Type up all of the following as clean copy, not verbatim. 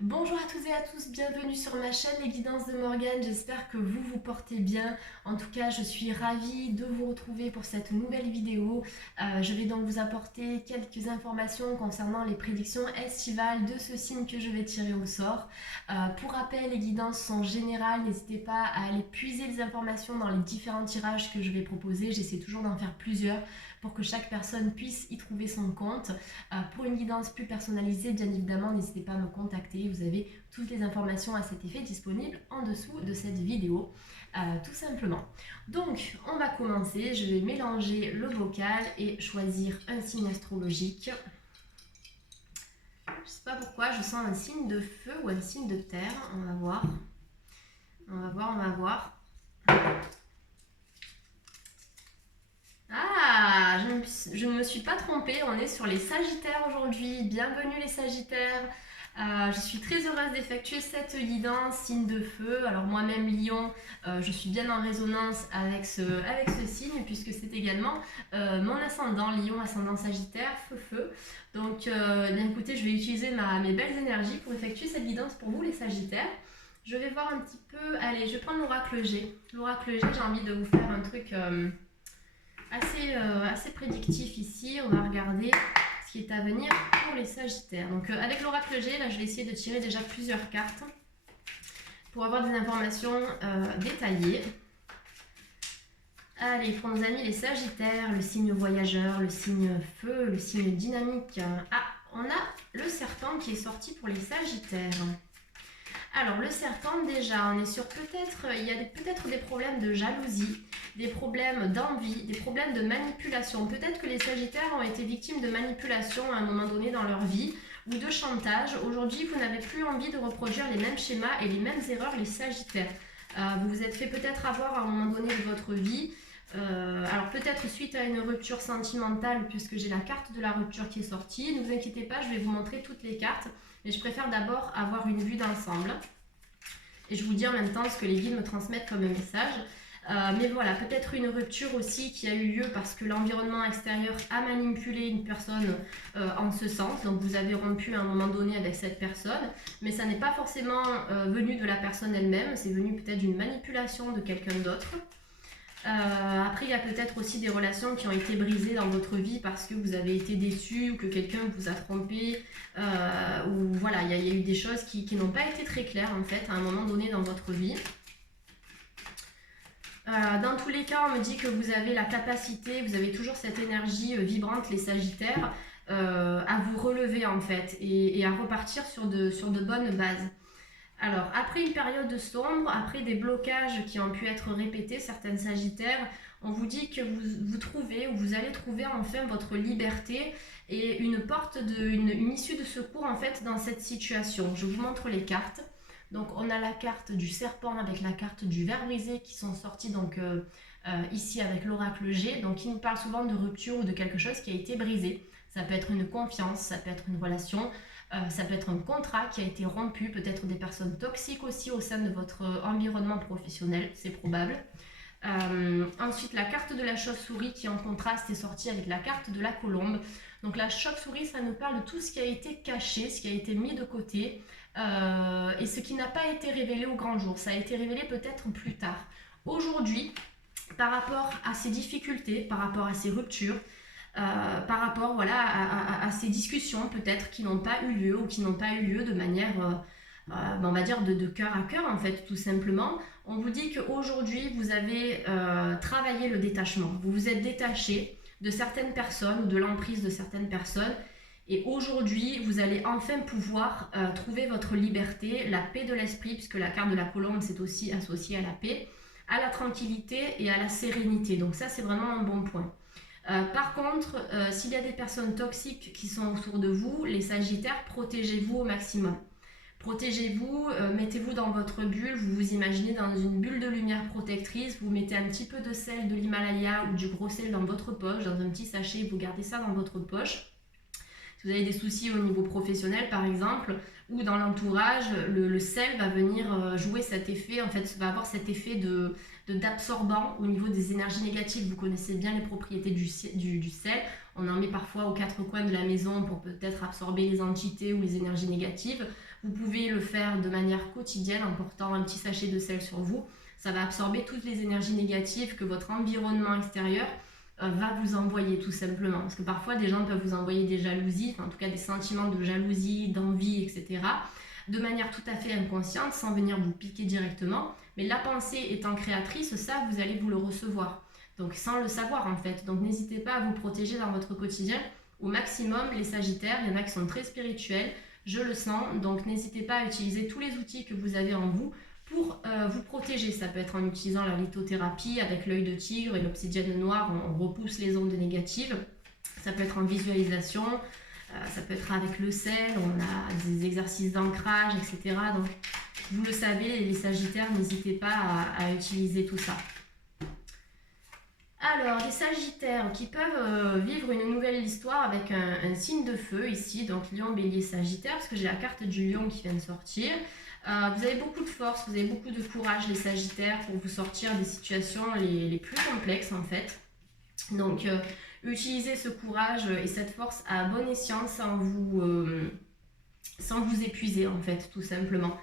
Bonjour à toutes et à tous, bienvenue sur ma chaîne Les Guidances de Morgane, j'espère que vous vous portez bien. En tout cas, je suis ravie de vous retrouver pour cette nouvelle vidéo. Je vais donc vous apporter quelques informations concernant les prédictions estivales de ce signe que je vais tirer au sort. Pour rappel, les guidances sont générales, n'hésitez pas à aller puiser les informations dans les différents tirages que je vais proposer. J'essaie toujours d'en faire plusieurs pour que chaque personne puisse y trouver son compte. Pour une guidance plus personnalisée, bien évidemment, n'hésitez pas à me contacter. Vous avez toutes les informations à cet effet disponibles en dessous de cette vidéo, tout simplement. Donc, on va commencer. Je vais mélanger le bocal et choisir un signe astrologique. Je ne sais pas pourquoi, je sens un signe de feu ou un signe de terre. On va voir. On va voir, on va voir. Ah, je ne me suis pas trompée, on est sur les Sagittaires aujourd'hui. Bienvenue les Sagittaires. Je suis très heureuse d'effectuer cette guidance, signe de feu. Alors moi-même Lion, je suis bien en résonance avec ce signe puisque c'est également mon ascendant Lion, ascendant Sagittaire, feu. Donc bien écoutez, je vais utiliser mes belles énergies pour effectuer cette guidance pour vous les Sagittaires. Je vais voir un petit peu, allez, je vais prendre l'oracle G. L'oracle G, j'ai envie de vous faire un truc assez prédictif ici. On va regarder ce qui est à venir pour les Sagittaires. Donc avec l'oracle G, là je vais essayer de tirer déjà plusieurs cartes pour avoir des informations détaillées. Allez, pour nos amis les Sagittaires, le signe voyageur, le signe feu, le signe dynamique. Ah, on a le serpent qui est sorti pour les Sagittaires. Alors le serpent déjà, on est sur il y a peut-être des problèmes de jalousie, des problèmes d'envie, des problèmes de manipulation. Peut-être que les Sagittaires ont été victimes de manipulation à un moment donné dans leur vie ou de chantage. Aujourd'hui, vous n'avez plus envie de reproduire les mêmes schémas et les mêmes erreurs, les Sagittaires. Vous vous êtes fait peut-être avoir à un moment donné de votre vie. Alors peut-être suite à une rupture sentimentale, puisque j'ai la carte de la rupture qui est sortie. Ne vous inquiétez pas, je vais vous montrer toutes les cartes. Mais je préfère d'abord avoir une vue d'ensemble. Et je vous dis en même temps ce que les guides me transmettent comme message. Mais voilà, peut-être une rupture aussi qui a eu lieu parce que l'environnement extérieur a manipulé une personne en ce sens. Donc vous avez rompu à un moment donné avec cette personne. Mais ça n'est pas forcément venu de la personne elle-même. C'est venu peut-être d'une manipulation de quelqu'un d'autre. Après, il y a peut-être aussi des relations qui ont été brisées dans votre vie parce que vous avez été déçu ou que quelqu'un vous a trompé. Ou voilà, il y a eu des choses qui n'ont pas été très claires en fait à un moment donné dans votre vie. Dans tous les cas, on me dit que vous avez la capacité, vous avez toujours cette énergie vibrante, les Sagittaires, à vous relever en fait et à repartir sur de bonnes bases. Alors, après une période sombre, après des blocages qui ont pu être répétés, certains Sagittaires, on vous dit que vous trouvez ou vous allez trouver enfin votre liberté et une issue de secours en fait dans cette situation. Je vous montre les cartes. Donc, on a la carte du serpent avec la carte du ver brisé qui sont sorties donc ici avec l'oracle G. Donc, il nous parle souvent de rupture ou de quelque chose qui a été brisé. Ça peut être une confiance, ça peut être une relation. Ça peut être un contrat qui a été rompu, peut-être des personnes toxiques aussi au sein de votre environnement professionnel, c'est probable. Ensuite, la carte de la chauve-souris qui en contraste est sortie avec la carte de la colombe. Donc la chauve-souris, ça nous parle de tout ce qui a été caché, ce qui a été mis de côté et ce qui n'a pas été révélé au grand jour. Ça a été révélé peut-être plus tard. Aujourd'hui, par rapport à ces difficultés, par rapport à ces ruptures, par rapport voilà, à ces discussions peut-être qui n'ont pas eu lieu ou qui n'ont pas eu lieu de manière, on va dire, de cœur à cœur en fait, tout simplement. On vous dit qu'aujourd'hui, vous avez travaillé le détachement. Vous vous êtes détaché de certaines personnes ou de l'emprise de certaines personnes. Et aujourd'hui, vous allez enfin pouvoir trouver votre liberté, la paix de l'esprit, puisque la carte de la colombe, c'est aussi associé à la paix, à la tranquillité et à la sérénité. Donc ça, c'est vraiment un bon point. Par contre, s'il y a des personnes toxiques qui sont autour de vous, les Sagittaires, protégez-vous au maximum. Protégez-vous, mettez-vous dans votre bulle, vous vous imaginez dans une bulle de lumière protectrice, vous mettez un petit peu de sel de l'Himalaya ou du gros sel dans votre poche, dans un petit sachet, vous gardez ça dans votre poche. Si vous avez des soucis au niveau professionnel par exemple, ou dans l'entourage, le sel va venir jouer cet effet, en fait, va avoir cet effet d'absorbant au niveau des énergies négatives. Vous connaissez bien les propriétés du sel. On en met parfois aux quatre coins de la maison pour peut-être absorber les entités ou les énergies négatives. Vous pouvez le faire de manière quotidienne en portant un petit sachet de sel sur vous. Ça va absorber toutes les énergies négatives que votre environnement extérieur va vous envoyer tout simplement. Parce que parfois des gens peuvent vous envoyer des jalousies, enfin, en tout cas des sentiments de jalousie, d'envie, etc. de manière tout à fait inconsciente, sans venir vous piquer directement. Mais la pensée étant créatrice, ça, vous allez vous le recevoir. Donc sans le savoir en fait. Donc n'hésitez pas à vous protéger dans votre quotidien. Au maximum, les Sagittaires, il y en a qui sont très spirituels, je le sens. Donc n'hésitez pas à utiliser tous les outils que vous avez en vous pour vous protéger. Ça peut être en utilisant la lithothérapie avec l'œil de tigre et l'obsidienne noire, on repousse les ondes négatives. Ça peut être en visualisation, ça peut être avec le sel, on a des exercices d'ancrage, etc. Donc vous le savez, les Sagittaires, n'hésitez pas à utiliser tout ça. Alors, les Sagittaires qui peuvent vivre une nouvelle histoire avec un signe de feu ici, donc Lion, Bélier, Sagittaire, parce que j'ai la carte du Lion qui vient de sortir. Vous avez beaucoup de force, vous avez beaucoup de courage les Sagittaires pour vous sortir des situations les plus complexes en fait. Donc, utilisez ce courage et cette force à bon escient sans vous épuiser en fait, tout simplement.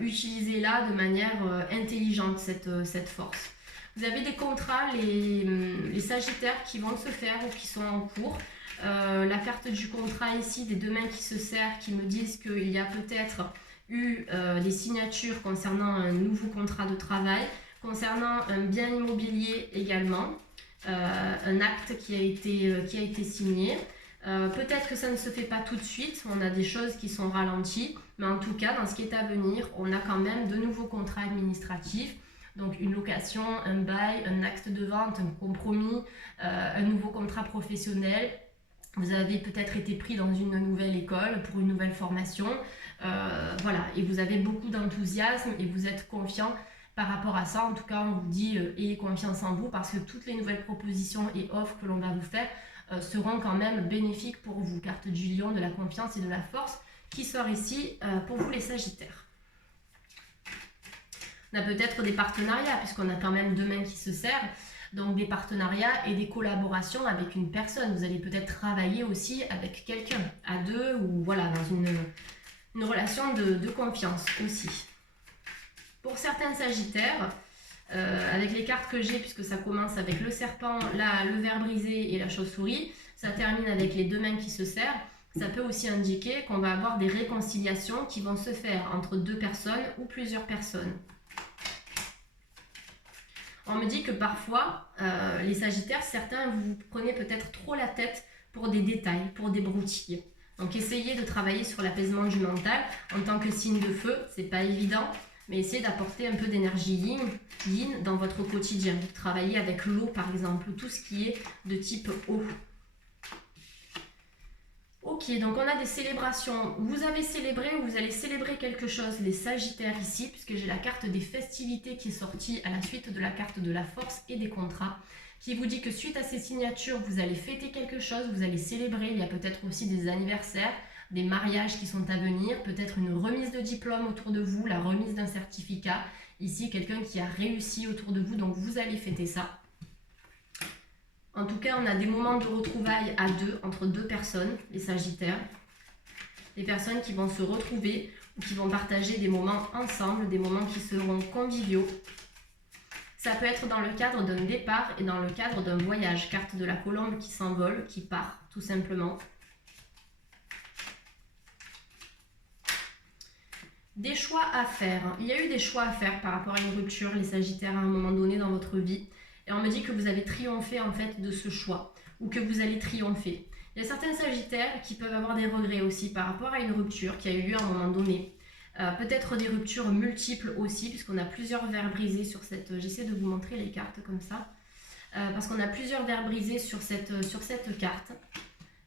Utilisez-la de manière intelligente, cette force. Vous avez des contrats, les Sagittaires qui vont se faire ou qui sont en cours. La carte du contrat ici, des deux mains qui se serrent, qui me disent qu'il y a peut-être eu des signatures concernant un nouveau contrat de travail, concernant un bien immobilier également, un acte qui a été signé. Peut-être que ça ne se fait pas tout de suite, on a des choses qui sont ralenties, mais en tout cas, dans ce qui est à venir, on a quand même de nouveaux contrats administratifs. Donc une location, un bail, un acte de vente, un compromis, un nouveau contrat professionnel. Vous avez peut-être été pris dans une nouvelle école pour une nouvelle formation. Voilà, et vous avez beaucoup d'enthousiasme et vous êtes confiant par rapport à ça. En tout cas, on vous dit ayez confiance en vous parce que toutes les nouvelles propositions et offres que l'on va vous faire seront quand même bénéfiques pour vous. Carte du lion, de la confiance et de la force qui sort ici pour vous les Sagittaires. On a peut-être des partenariats, puisqu'on a quand même deux mains qui se serrent. Donc des partenariats et des collaborations avec une personne. Vous allez peut-être travailler aussi avec quelqu'un, à deux, ou voilà, dans une relation de confiance aussi. Pour certains Sagittaires, avec les cartes que j'ai, puisque ça commence avec le serpent, le ver brisé et la chauve-souris, ça termine avec les deux mains qui se serrent. Ça peut aussi indiquer qu'on va avoir des réconciliations qui vont se faire entre deux personnes ou plusieurs personnes. On me dit que parfois, les Sagittaires, certains, vous prenez peut-être trop la tête pour des détails, pour des broutilles. Donc essayez de travailler sur l'apaisement du mental. En tant que signe de feu, c'est pas évident, mais essayez d'apporter un peu d'énergie yin dans votre quotidien. Travaillez avec l'eau par exemple, tout ce qui est de type eau. Ok, donc on a des célébrations. Vous avez célébré ou vous allez célébrer quelque chose, les Sagittaires ici, puisque j'ai la carte des festivités qui est sortie à la suite de la carte de la force et des contrats, qui vous dit que suite à ces signatures, vous allez fêter quelque chose, vous allez célébrer. Il y a peut-être aussi des anniversaires, des mariages qui sont à venir, peut-être une remise de diplôme autour de vous, la remise d'un certificat. Ici, quelqu'un qui a réussi autour de vous, donc vous allez fêter ça. En tout cas, on a des moments de retrouvailles à deux, entre deux personnes, les Sagittaires. Des personnes qui vont se retrouver ou qui vont partager des moments ensemble, des moments qui seront conviviaux. Ça peut être dans le cadre d'un départ et dans le cadre d'un voyage. Carte de la colombe qui s'envole, qui part, tout simplement. Des choix à faire. Il y a eu des choix à faire par rapport à une rupture, les Sagittaires, à un moment donné dans votre vie. Et on me dit que vous avez triomphé en fait de ce choix ou que vous allez triompher. Il y a certains Sagittaires qui peuvent avoir des regrets aussi par rapport à une rupture qui a eu lieu à un moment donné. Peut-être des ruptures multiples aussi, puisqu'on a plusieurs verres brisés sur cette... J'essaie de vous montrer les cartes comme ça. Parce qu'on a plusieurs verres brisés sur cette carte.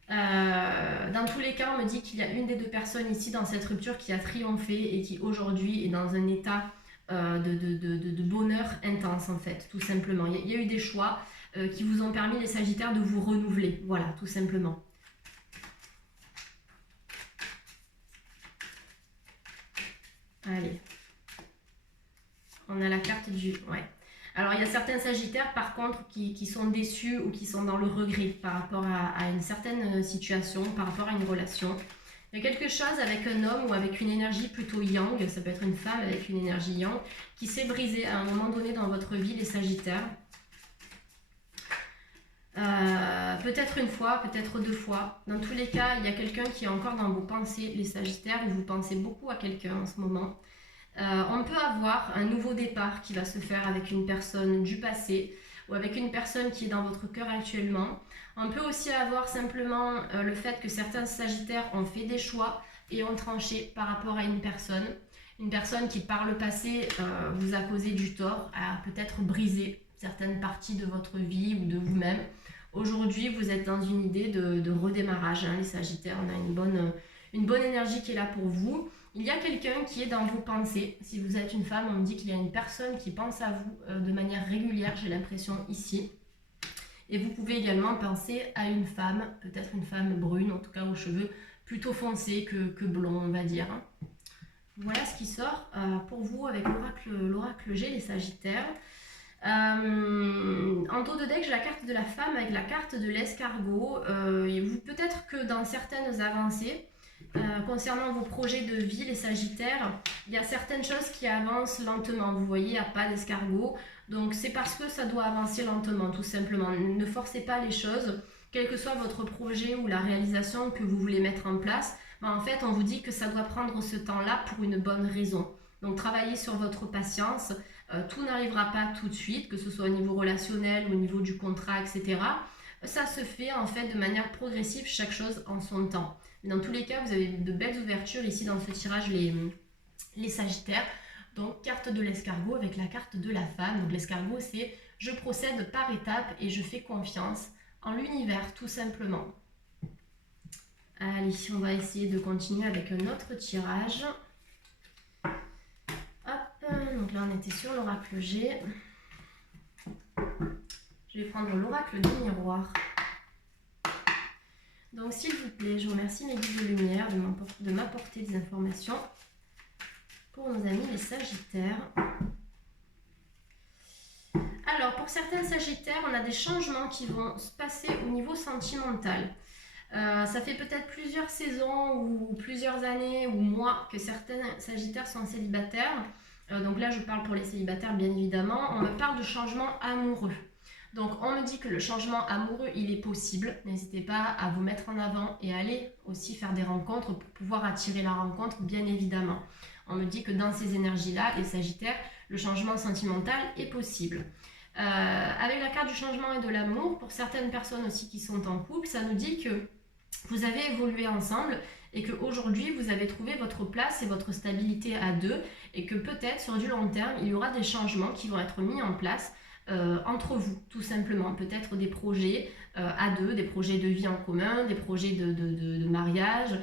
Dans tous les cas, on me dit qu'il y a une des deux personnes ici dans cette rupture qui a triomphé et qui aujourd'hui est dans un état... de bonheur intense en fait, tout simplement. Il y a eu des choix qui vous ont permis, les Sagittaires, de vous renouveler, voilà, tout simplement. Allez, on a la carte du... Ouais. Alors il y a certains Sagittaires par contre qui sont déçus ou qui sont dans le regret par rapport à une certaine situation, par rapport à une relation. Il y a quelque chose avec un homme ou avec une énergie plutôt yang, ça peut être une femme avec une énergie yang, qui s'est brisée à un moment donné dans votre vie, les Sagittaires. Peut-être une fois, peut-être deux fois. Dans tous les cas, il y a quelqu'un qui est encore dans vos pensées, les Sagittaires, où vous pensez beaucoup à quelqu'un en ce moment. On peut avoir un nouveau départ qui va se faire avec une personne du passé ou avec une personne qui est dans votre cœur actuellement. On peut aussi avoir simplement le fait que certains Sagittaires ont fait des choix et ont tranché par rapport à une personne qui par le passé vous a causé du tort, a peut-être brisé certaines parties de votre vie ou de vous-même. Aujourd'hui, vous êtes dans une idée de redémarrage, hein, les Sagittaires. On a une bonne énergie qui est là pour vous. Il y a quelqu'un qui est dans vos pensées. Si vous êtes une femme, on me dit qu'il y a une personne qui pense à vous de manière régulière, j'ai l'impression ici. Et vous pouvez également penser à une femme, peut-être une femme brune, en tout cas aux cheveux plutôt foncés que blonds, on va dire. Voilà ce qui sort pour vous avec l'oracle G, les Sagittaires. En dos de deck, j'ai la carte de la femme avec la carte de l'escargot. Peut-être que dans certaines avancées, concernant vos projets de vie, les Sagittaires, il y a certaines choses qui avancent lentement. Vous voyez, à pas d'escargot. Donc c'est parce que ça doit avancer lentement, tout simplement. Ne forcez pas les choses, quel que soit votre projet ou la réalisation que vous voulez mettre en place. En fait, on vous dit que ça doit prendre ce temps-là pour une bonne raison. Donc travaillez sur votre patience. Tout n'arrivera pas tout de suite, que ce soit au niveau relationnel, au niveau du contrat, etc. Ça se fait en fait de manière progressive, chaque chose en son temps. Mais dans tous les cas, vous avez de belles ouvertures ici dans ce tirage, les Sagittaires. Donc carte de l'escargot avec la carte de la femme. Donc l'escargot, c'est je procède par étapes et je fais confiance en l'univers, tout simplement. Allez, on va essayer de continuer avec un autre tirage. Donc là on était sur l'oracle G. Je vais prendre l'oracle du miroir. Donc s'il vous plaît, je remercie mes guides de lumière de m'apporter des informations pour nos amis les Sagittaires. Alors pour certains Sagittaires, on a des changements qui vont se passer au niveau sentimental. Ça fait peut-être plusieurs saisons ou plusieurs années ou mois que certains Sagittaires sont célibataires. Donc là je parle pour les célibataires bien évidemment. On me parle de changement amoureux. Donc on me dit que le changement amoureux il est possible. N'hésitez pas à vous mettre en avant et à aller aussi faire des rencontres pour pouvoir attirer la rencontre bien évidemment. On me dit que dans ces énergies là, les Sagittaires, le changement sentimental est possible. Avec la carte du changement et de l'amour, pour certaines personnes aussi qui sont en couple, ça nous dit que vous avez évolué ensemble et qu'aujourd'hui vous avez trouvé votre place et votre stabilité à deux et que peut-être sur du long terme il y aura des changements qui vont être mis en place entre vous tout simplement, peut-être des projets à deux, des projets de vie en commun, des projets de mariage,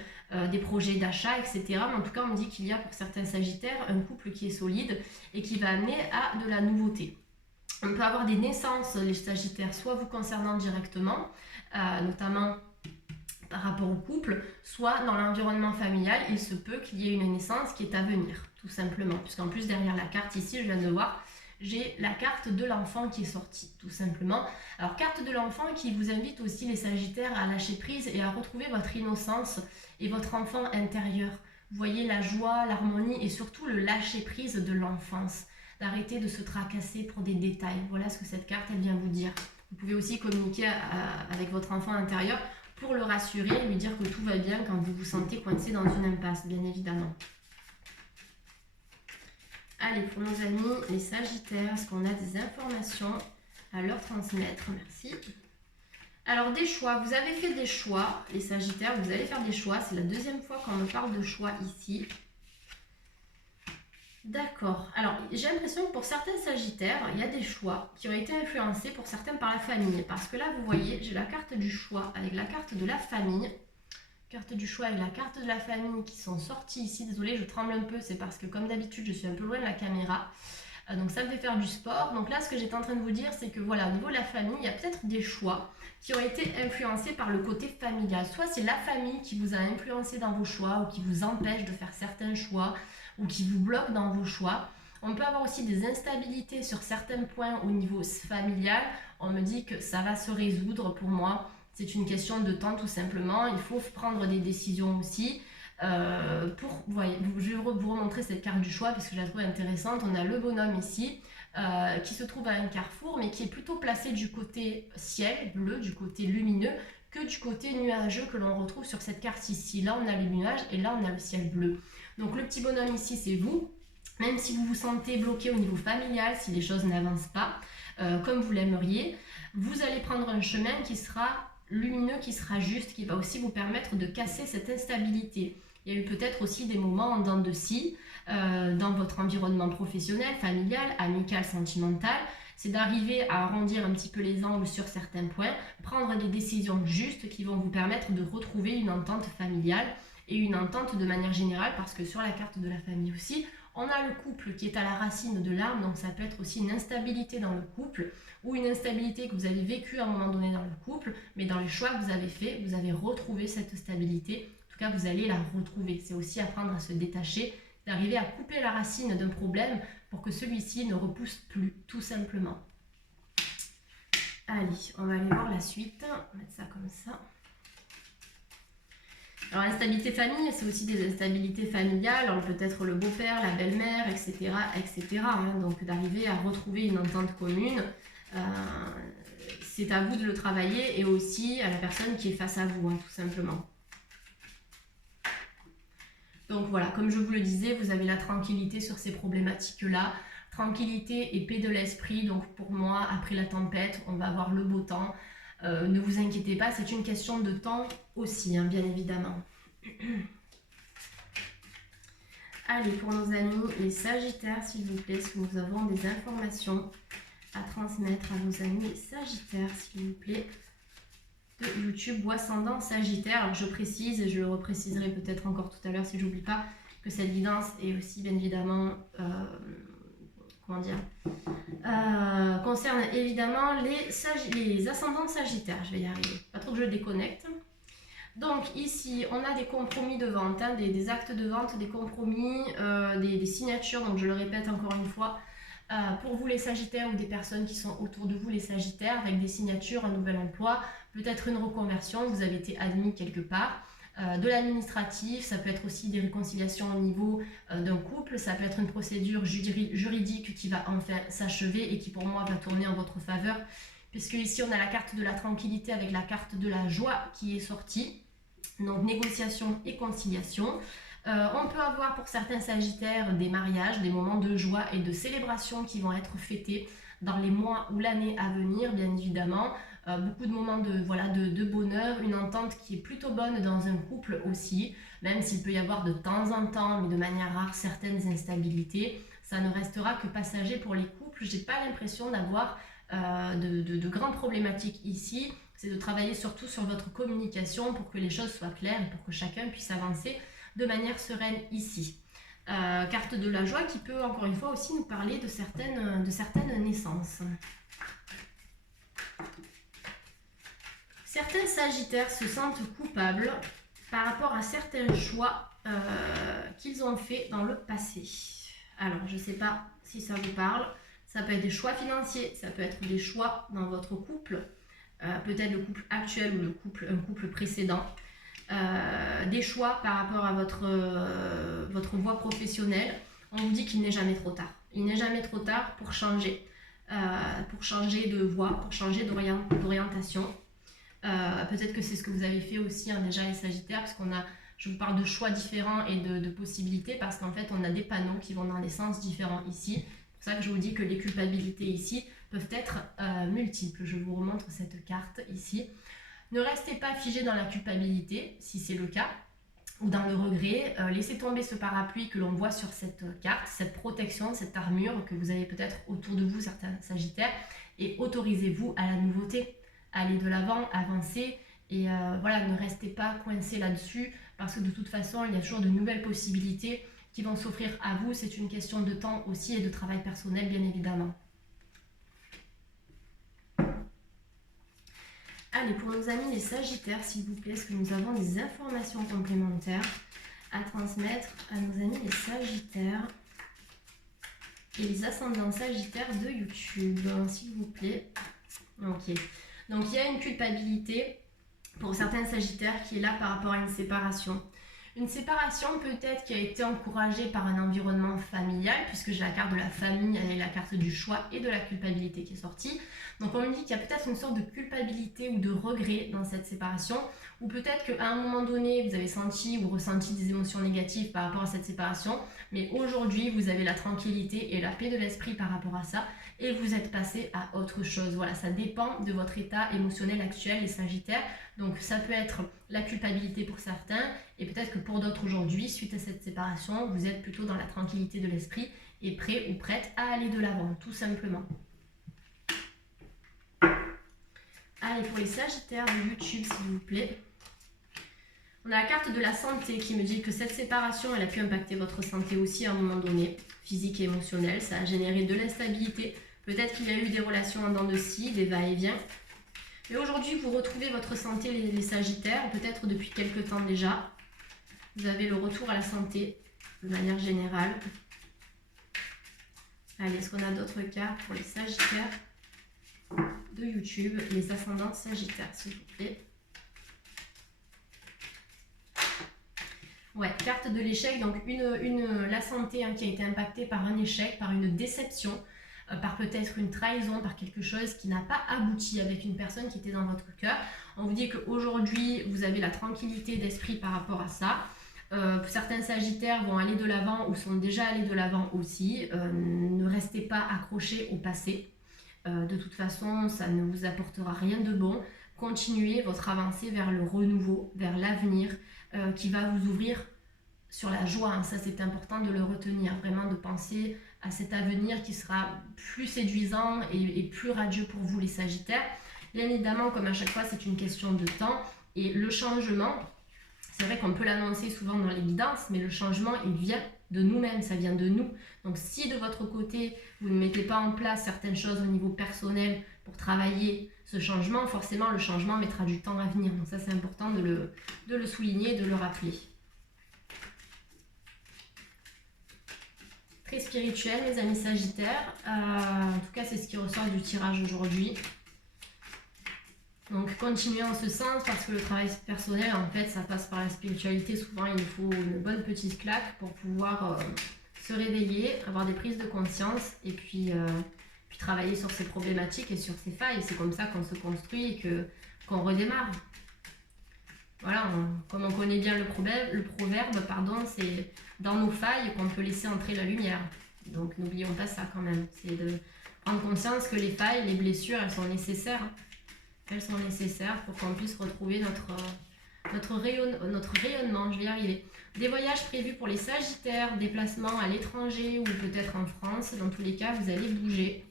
des projets d'achat, etc. Mais en tout cas on me dit qu'il y a pour certains Sagittaires un couple qui est solide et qui va amener à de la nouveauté. On peut avoir des naissances les Sagittaires, soit vous concernant directement, notamment par rapport au couple, soit dans l'environnement familial, il se peut qu'il y ait une naissance qui est à venir, tout simplement. Puisqu'en plus, derrière la carte ici, je viens de voir, j'ai la carte de l'enfant qui est sortie, tout simplement. Alors, carte de l'enfant qui vous invite aussi, les Sagittaires, à lâcher prise et à retrouver votre innocence et votre enfant intérieur. Vous voyez la joie, l'harmonie et surtout le lâcher prise de l'enfance. D'arrêter de se tracasser pour des détails. Voilà ce que cette carte, elle vient vous dire. Vous pouvez aussi communiquer avec votre enfant intérieur pour le rassurer, lui dire que tout va bien quand vous vous sentez coincé dans une impasse, bien évidemment. Allez, pour nos amis, les Sagittaires, est-ce qu'on a des informations à leur transmettre? Merci. Alors, des choix. Vous avez fait des choix, les Sagittaires, vous allez faire des choix. C'est la deuxième fois qu'on me parle de choix ici. D'accord. Alors, j'ai l'impression que pour certains Sagittaires, il y a des choix qui ont été influencés pour certains par la famille. Parce que là, vous voyez, j'ai la carte du choix avec la carte de la famille. Carte du choix et la carte de la famille qui sont sorties ici. Désolée, je tremble un peu, c'est parce que comme d'habitude, je suis un peu loin de la caméra. Donc ça me fait faire du sport. Donc là, ce que j'étais en train de vous dire, c'est que voilà, au niveau de la famille, il y a peut-être des choix qui ont été influencés par le côté familial. Soit c'est la famille qui vous a influencé dans vos choix ou qui vous empêche de faire certains choix ou qui vous bloque dans vos choix. On peut avoir aussi des instabilités sur certains points au niveau familial. On me dit que ça va se résoudre pour moi. C'est une question de temps tout simplement. Il faut prendre des décisions aussi. Vous voyez, je vais vous remontrer cette carte du choix parce que je la trouve intéressante. On a le bonhomme ici qui se trouve à un carrefour, mais qui est plutôt placé du côté ciel bleu, du côté lumineux, que du côté nuageux que l'on retrouve sur cette carte ici. Là, on a les nuages et là, on a le ciel bleu. Donc, le petit bonhomme ici, c'est vous. Même si vous vous sentez bloqué au niveau familial, si les choses n'avancent pas comme vous l'aimeriez, vous allez prendre un chemin qui sera lumineux, qui sera juste, qui va aussi vous permettre de casser cette instabilité. Il y a eu peut-être aussi des moments en dents de scie dans votre environnement professionnel, familial, amical, sentimental. C'est d'arriver à arrondir un petit peu les angles sur certains points, prendre des décisions justes qui vont vous permettre de retrouver une entente familiale et une entente de manière générale, parce que sur la carte de la famille aussi, on a le couple qui est à la racine de l'arbre, donc ça peut être aussi une instabilité dans le couple ou une instabilité que vous avez vécue à un moment donné dans le couple, mais dans les choix que vous avez faits, vous avez retrouvé cette stabilité. En tout cas, vous allez la retrouver. C'est aussi apprendre à se détacher, d'arriver à couper la racine d'un problème pour que celui-ci ne repousse plus, tout simplement. Allez, on va aller voir la suite. On va mettre ça comme ça. Alors l'instabilité famille, c'est aussi des instabilités familiales, alors peut-être le beau-père, la belle-mère, etc. etc. hein. Donc d'arriver à retrouver une entente commune, c'est à vous de le travailler et aussi à la personne qui est face à vous, hein, tout simplement. Donc voilà, comme je vous le disais, vous avez la tranquillité sur ces problématiques-là. Tranquillité et paix de l'esprit, donc pour moi, après la tempête, on va avoir le beau temps. Ne vous inquiétez pas, c'est une question de temps aussi, hein, bien évidemment. Allez, pour nos amis les Sagittaires, s'il vous plaît, est-ce que nous avons des informations à transmettre à nos amis les Sagittaires, s'il vous plaît, de YouTube ou ascendant Sagittaire. Alors je précise, et je le repréciserai peut-être encore tout à l'heure si j'oublie pas, que cette guidance est aussi bien évidemment... concerne évidemment les ascendants sagittaires. Je vais y arriver. Pas trop que je déconnecte. Donc ici, on a des compromis de vente, hein, des actes de vente, des compromis, des signatures. Donc je le répète encore une fois, pour vous les sagittaires ou des personnes qui sont autour de vous les sagittaires, avec des signatures, un nouvel emploi, peut-être une reconversion, vous avez été admis quelque part. De l'administratif, ça peut être aussi des réconciliations au niveau d'un couple, ça peut être une procédure juridique qui va enfin s'achever et qui pour moi va tourner en votre faveur, puisque ici on a la carte de la tranquillité avec la carte de la joie qui est sortie, donc négociation et conciliation. On peut avoir pour certains sagittaires des mariages, des moments de joie et de célébration qui vont être fêtés dans les mois ou l'année à venir, bien évidemment. Beaucoup de moments de bonheur, une entente qui est plutôt bonne dans un couple aussi, même s'il peut y avoir de temps en temps, mais de manière rare, certaines instabilités. Ça ne restera que passager pour les couples. Je n'ai pas l'impression d'avoir de grandes problématiques ici. C'est de travailler surtout sur votre communication pour que les choses soient claires et pour que chacun puisse avancer de manière sereine ici. Carte de la joie qui peut encore une fois aussi nous parler de certaines naissances. Certains sagittaires se sentent coupables par rapport à certains choix qu'ils ont faits dans le passé. Alors, je ne sais pas si ça vous parle. Ça peut être des choix financiers, ça peut être des choix dans votre couple, peut-être le couple actuel ou un couple précédent. Des choix par rapport à votre voie professionnelle. On vous dit qu'il n'est jamais trop tard. Il n'est jamais trop tard pour changer de voie, pour changer d'orientation. Peut-être que c'est ce que vous avez fait aussi hein, déjà les Sagittaires, parce je vous parle de choix différents et de possibilités, parce qu'en fait on a des panneaux qui vont dans des sens différents ici. C'est pour ça que je vous dis que les culpabilités ici peuvent être multiples. Je vous remontre cette carte ici. Ne restez pas figé dans la culpabilité, si c'est le cas, ou dans le regret. Laissez tomber ce parapluie que l'on voit sur cette carte, cette protection, cette armure que vous avez peut-être autour de vous, certains Sagittaires, et autorisez-vous à la nouveauté. Allez de l'avant, avancez, et voilà, ne restez pas coincé là-dessus, parce que de toute façon, il y a toujours de nouvelles possibilités qui vont s'offrir à vous. C'est une question de temps aussi et de travail personnel, bien évidemment. Allez, pour nos amis les Sagittaires, s'il vous plaît, est-ce que nous avons des informations complémentaires à transmettre à nos amis les Sagittaires et les ascendants Sagittaires de YouTube, s'il vous plaît. Ok. Donc, il y a une culpabilité pour certains Sagittaires qui est là par rapport à une séparation. Une séparation peut-être qui a été encouragée par un environnement familial, puisque j'ai la carte de la famille et la carte du choix et de la culpabilité qui est sortie. Donc on me dit qu'il y a peut-être une sorte de culpabilité ou de regret dans cette séparation, ou peut-être qu'à un moment donné, vous avez senti ou ressenti des émotions négatives par rapport à cette séparation, mais aujourd'hui, vous avez la tranquillité et la paix de l'esprit par rapport à ça, et vous êtes passé à autre chose. Voilà, ça dépend de votre état émotionnel actuel, les Sagittaires. Donc ça peut être la culpabilité pour certains, et peut-être que pour d'autres aujourd'hui, suite à cette séparation, vous êtes plutôt dans la tranquillité de l'esprit et prêt ou prête à aller de l'avant, tout simplement. Allez, pour les Sagittaires de YouTube, s'il vous plaît. On a la carte de la santé qui me dit que cette séparation, elle a pu impacter votre santé aussi à un moment donné, physique et émotionnelle. Ça a généré de l'instabilité. Peut-être qu'il y a eu des relations en dents de scie, des va-et-vient. Mais aujourd'hui, vous retrouvez votre santé, les Sagittaires, peut-être depuis quelques temps déjà. Vous avez le retour à la santé de manière générale. Allez, est-ce qu'on a d'autres cartes pour les Sagittaires de YouTube, les ascendants Sagittaires, s'il vous plaît? Ouais, carte de l'échec, donc la santé qui a été impactée par un échec, par une déception, par peut-être une trahison, par quelque chose qui n'a pas abouti avec une personne qui était dans votre cœur. On vous dit qu'aujourd'hui, vous avez la tranquillité d'esprit par rapport à ça. Certains Sagittaires vont aller de l'avant ou sont déjà allés de l'avant aussi. Ne restez pas accrochés au passé. De toute façon, ça ne vous apportera rien de bon. Continuez votre avancée vers le renouveau, vers l'avenir, qui va vous ouvrir sur la joie. Ça, c'est important de le retenir, vraiment de penser à cet avenir qui sera plus séduisant et plus radieux pour vous, les Sagittaires. Bien évidemment, comme à chaque fois, c'est une question de temps. Et le changement, c'est vrai qu'on peut l'annoncer souvent dans les guidances, mais le changement, il vient de nous-mêmes, ça vient de nous. Donc si de votre côté, vous ne mettez pas en place certaines choses au niveau personnel pour travailler ce changement, forcément le changement mettra du temps à venir. Donc ça, c'est important de le souligner, de le rappeler. Très spirituel, mes amis Sagittaires. En tout cas, c'est ce qui ressort du tirage aujourd'hui. Donc continuez en ce sens parce que le travail personnel, en fait, ça passe par la spiritualité. Souvent, il faut une bonne petite claque pour pouvoir se réveiller, avoir des prises de conscience et puis travailler sur ses problématiques et sur ses failles. C'est comme ça qu'on se construit et qu'on redémarre. Voilà, comme on connaît bien le proverbe, c'est dans nos failles qu'on peut laisser entrer la lumière. Donc n'oublions pas ça quand même. C'est de prendre conscience que les failles, les blessures, elles sont nécessaires. Elles sont nécessaires pour qu'on puisse retrouver notre rayonnement. Je vais y arriver. Des voyages prévus pour les Sagittaires, déplacements à l'étranger ou peut-être en France. Dans tous les cas, vous allez bouger.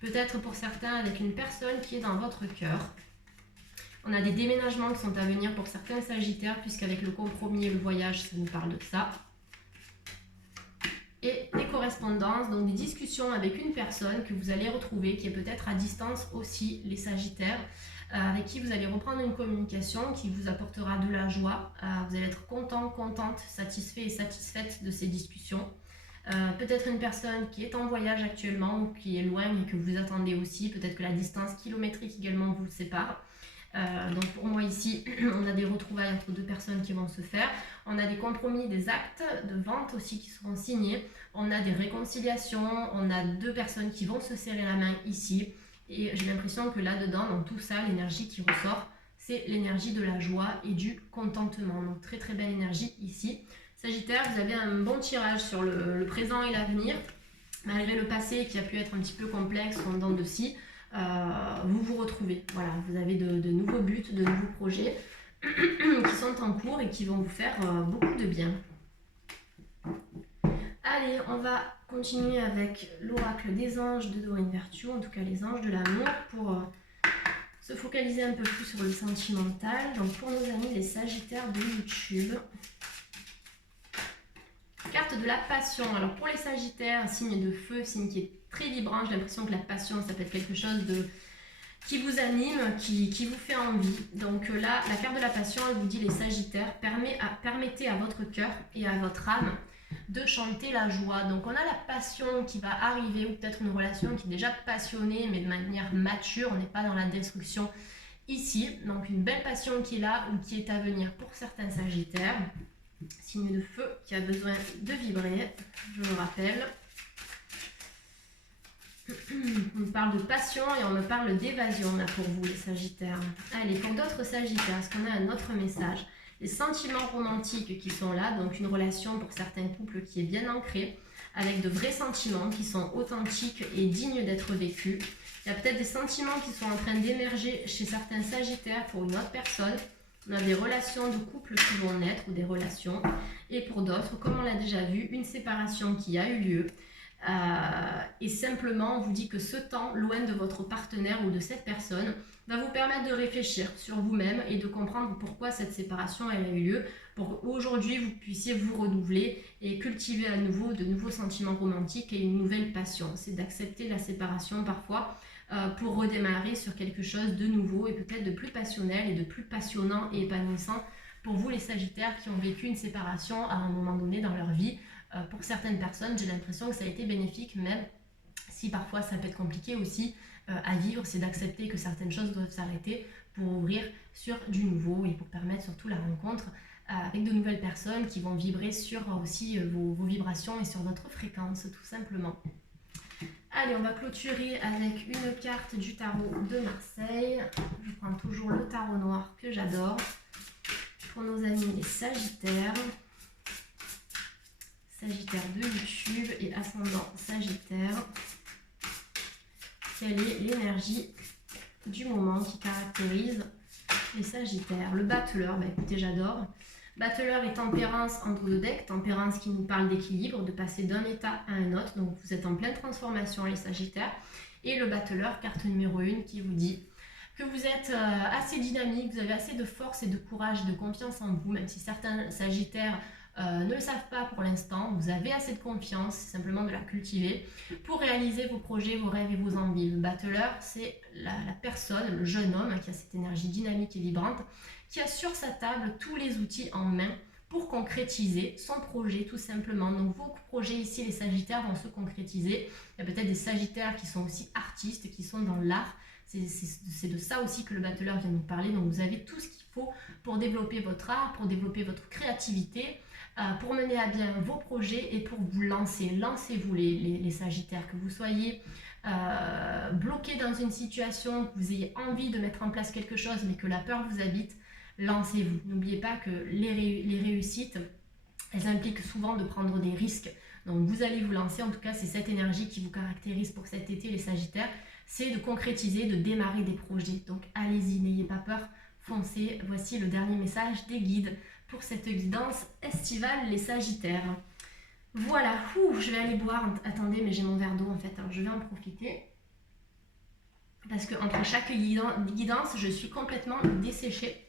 Peut-être pour certains avec une personne qui est dans votre cœur. On a des déménagements qui sont à venir pour certains Sagittaires, puisqu'avec le compromis et le voyage, ça nous parle de ça. Et des correspondances, donc des discussions avec une personne que vous allez retrouver, qui est peut-être à distance aussi, les Sagittaires, avec qui vous allez reprendre une communication qui vous apportera de la joie. Vous allez être content, contente, satisfait et satisfaite de ces discussions. Peut-être une personne qui est en voyage actuellement ou qui est loin et que vous attendez aussi. Peut-être que la distance kilométrique également vous sépare. Donc pour moi ici, on a des retrouvailles entre deux personnes qui vont se faire. On a des compromis, des actes de vente aussi qui seront signés. On a des réconciliations. On a deux personnes qui vont se serrer la main ici. Et j'ai l'impression que là-dedans, dans tout ça, l'énergie qui ressort, c'est l'énergie de la joie et du contentement. Donc très très belle énergie ici. Sagittaire, vous avez un bon tirage sur le présent et l'avenir. Malgré le passé qui a pu être un petit peu complexe ou en dents de scie, vous vous retrouvez. Voilà, vous avez de nouveaux buts, de nouveaux projets qui sont en cours et qui vont vous faire beaucoup de bien. Allez, on va continuer avec l'oracle des anges de Doreen Virtue, en tout cas les anges de l'amour, pour se focaliser un peu plus sur le sentimental. Donc pour nos amis les Sagittaires de YouTube. Carte de la passion. Alors pour les Sagittaires, signe de feu, signe qui est très vibrant. J'ai l'impression que la passion, ça peut être quelque chose qui vous anime, qui vous fait envie. Donc là, la carte de la passion, elle vous dit les Sagittaires, permettez à votre cœur et à votre âme de chanter la joie. Donc on a la passion qui va arriver, ou peut-être une relation qui est déjà passionnée, mais de manière mature, on n'est pas dans la destruction ici. Donc une belle passion qui est là ou qui est à venir pour certains Sagittaires. Signe de feu qui a besoin de vibrer, je le rappelle. On me parle de passion et on me parle d'évasion là pour vous les Sagittaires. Allez, pour d'autres Sagittaires, est-ce qu'on a un autre message? Les sentiments romantiques qui sont là, donc une relation pour certains couples qui est bien ancrée, avec de vrais sentiments qui sont authentiques et dignes d'être vécus. Il y a peut-être des sentiments qui sont en train d'émerger chez certains Sagittaires pour une autre personne. On a des relations de couple qui vont naître ou des relations. Et pour d'autres, comme on l'a déjà vu, une séparation qui a eu lieu. Et simplement, on vous dit que ce temps, loin de votre partenaire ou de cette personne, va vous permettre de réfléchir sur vous-même et de comprendre pourquoi cette séparation elle a eu lieu, pour qu'aujourd'hui vous puissiez vous renouveler et cultiver à nouveau de nouveaux sentiments romantiques et une nouvelle passion. C'est d'accepter la séparation parfois pour redémarrer sur quelque chose de nouveau et peut-être de plus passionnel et de plus passionnant et épanouissant pour vous les Sagittaires qui ont vécu une séparation à un moment donné dans leur vie. Pour certaines personnes, j'ai l'impression que ça a été bénéfique, même si parfois ça peut être compliqué aussi à vivre, c'est d'accepter que certaines choses doivent s'arrêter pour ouvrir sur du nouveau et pour permettre surtout la rencontre avec de nouvelles personnes qui vont vibrer sur aussi vos vibrations et sur votre fréquence tout simplement. Allez, on va clôturer avec une carte du tarot de Marseille. Je prends toujours le tarot noir que j'adore pour nos amis les Sagittaires. Sagittaire de YouTube et ascendant Sagittaire. Quelle est l'énergie du moment qui caractérise les Sagittaires? Le battleur, bah écoutez, j'adore. Battleur et tempérance entre deux decks. Tempérance qui nous parle d'équilibre, de passer d'un état à un autre. Donc vous êtes en pleine transformation les Sagittaires. Et le battleur, carte numéro 1 qui vous dit que vous êtes assez dynamique, vous avez assez de force et de courage, de confiance en vous, même si certains Sagittaires ne le savent pas pour l'instant, vous avez assez de confiance, c'est simplement de la cultiver pour réaliser vos projets, vos rêves et vos envies. Le battleur, c'est la personne, le jeune homme qui a cette énergie dynamique et vibrante, qui a sur sa table tous les outils en main pour concrétiser son projet tout simplement. Donc vos projets ici, les Sagittaires, vont se concrétiser. Il y a peut-être des Sagittaires qui sont aussi artistes, qui sont dans l'art. C'est de ça aussi que le battleur vient nous parler. Donc vous avez tout ce qu'il faut pour développer votre art, pour développer votre créativité, pour mener à bien vos projets et pour vous lancer. Lancez-vous les Sagittaires, que vous soyez bloqué dans une situation, que vous ayez envie de mettre en place quelque chose mais que la peur vous habite, lancez-vous. N'oubliez pas que les réussites, elles impliquent souvent de prendre des risques. Donc vous allez vous lancer, en tout cas c'est cette énergie qui vous caractérise pour cet été les Sagittaires, c'est de concrétiser, de démarrer des projets. Donc allez-y, n'ayez pas peur, foncez. Voici le dernier message des guides pour cette guidance estivale les Sagittaires. Voilà, je vais aller boire. Attendez, mais j'ai mon verre d'eau en fait, alors je vais en profiter. Parce qu'entre chaque guidance, je suis complètement desséchée.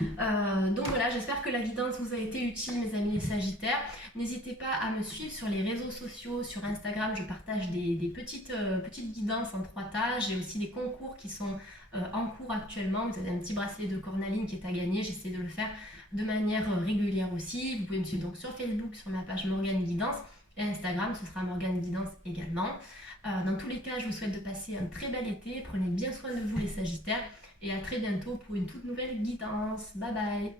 Donc voilà, j'espère que la guidance vous a été utile mes amis les Sagittaires. N'hésitez pas à me suivre sur les réseaux sociaux, sur Instagram, je partage des petites guidances en 3 tâches. J'ai aussi des concours qui sont en cours actuellement. Vous avez un petit bracelet de cornaline qui est à gagner, j'essaie de le faire de manière régulière aussi. Vous pouvez me suivre donc sur Facebook, sur ma page Morgane Guidance, et Instagram, ce sera Morgane Guidance également. Dans tous les cas, je vous souhaite de passer un très bel été. Prenez bien soin de vous les Sagittaires et à très bientôt pour une toute nouvelle guidance. Bye bye!